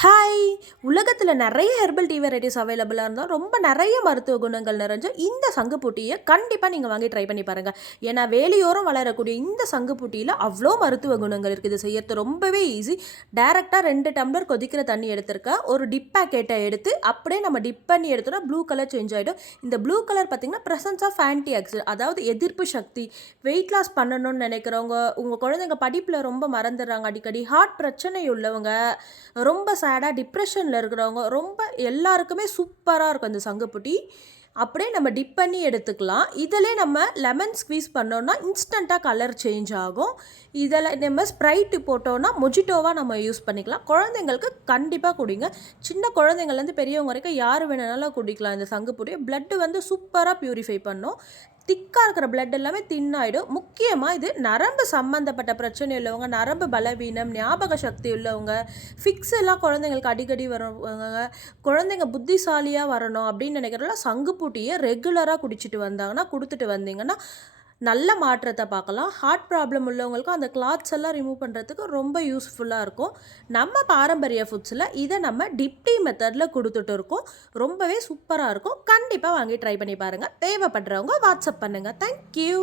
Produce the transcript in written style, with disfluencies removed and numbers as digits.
Hi! உலகத்தில நெறைய herbal tea varieties அவைலபிளா இருந்தாலும், ரொம்ப நெறைய மருத்துவ குணங்கள் நிறைஞ்ச இந்த சங்குப்பூட்டிய கண்டிப்பா நீங்க வாங்கி ட்ரை பண்ணி பாருங்க. ஏன்னா, வேலியோரம் வளரக்கூடிய இந்த சங்குப்பூட்டியில அவ்ளோ மருத்துவ குணங்கள் இருக்கு. இது செய்யறது ரொம்பவே ஈஸி. டைரக்ட்டா 2 டம்ளர் கொதிக்கிற தண்ணி எடுத்திருக்கேன். ஒரு டிப் பாக்கெட்ட எடுத்து, அப்படியே நம்ம டிப் பண்ணி எடுத்தோம்னா ப்ளூ கலர் சேஞ்ச் ஆயிடும். இந்த ப்ளூ கலர் பார்த்தீங்கன்னா, பிரசன்ஸ் ஆஃப் ஆன்டி ஆக்ஸிடென்ட் அதாவது எதிர்ப்பு சக்தி. வெயிட் லாஸ் பண்ணணும்னு நினைக்கிறவங்க, உங்க குழந்தைங்க படிப்புல ரொம்ப மறந்துடுறாங்க அடிக்கடி, ஹார்ட் பிரச்சனை உள்ளவங்க, ரொம்ப சேடா டிப்ரெஷன்ல இருக்கிறவங்க, ரொம்ப எல்லாருக்குமே சூப்பரா இருக்கும் இந்த சங்குப்புட்டி. அப்படியே நம்ம டிப் பண்ணி எடுத்துக்கலாம். இதிலே நம்ம லெமன் ஸ்க்வீஸ் பண்ணோம்னா, இன்ஸ்டன்ட்டா கலர் சேஞ்ச் ஆகும். இதில நம்ம ஸ்ப்ரைட் போட்டோம்னா, மொஜிட்டோவா நம்ம யூஸ் பண்ணிக்கலாம். குழந்தைங்களுக்கு கண்டிப்பா குடிங்க. சின்ன குழந்தைங்கள்லேருந்து பெரியவங்க வரைக்கும் யார் வேணுனாலும் குடிக்கலாம் இந்த சங்குப்புட்டிய. பிளட் வந்து சூப்பரா பியூரிஃபை பண்ணும். திக்கா இருக்கிற பிளட் எல்லாமே தின் ஆயிடும். முக்கியமா இது நரம்பு சம்மந்தப்பட்ட பிரச்சனை உள்ளவங்க, நரம்பு பலவீனம், ஞாபக சக்தி உள்ளவங்க, ஃபிக்ஸ் எல்லாம் குழந்தைங்களுக்கு அடிக்கடி வரவங்க, குழந்தைங்க புத்திசாலியா வரணும் அப்படின்னு நினைக்கிறவங்க சங்குப்பூட்டிய ரெகுலரா குடிச்சிட்டு வந்தாங்கன்னா, குடுத்துட்டு வந்தீங்கன்னா, நல்ல மாற்றத்த பார்க்கலாம். ஹார்ட் ப்ராப்ளம் உள்ளவங்களுக்கும் அந்த கிளாத்ஸ் எல்லாம் ரிமூவ் பண்ணுறதுக்கு ரொம்ப யூஸ்ஃபுல்லா இருக்கும். நம்ம பாரம்பரிய ஃபுட்ஸில இத நம்ம டிப் டீ மெத்தட்ல குடுத்துட்டு இருக்கோம். ரொம்பவே சூப்பரா இருக்கும். கண்டிப்பா வாங்கி ட்ரை பண்ணி பாருங்க. தேவைப்படுறவங்க வாட்ஸ்அப் பண்ணுங்க. Thank you.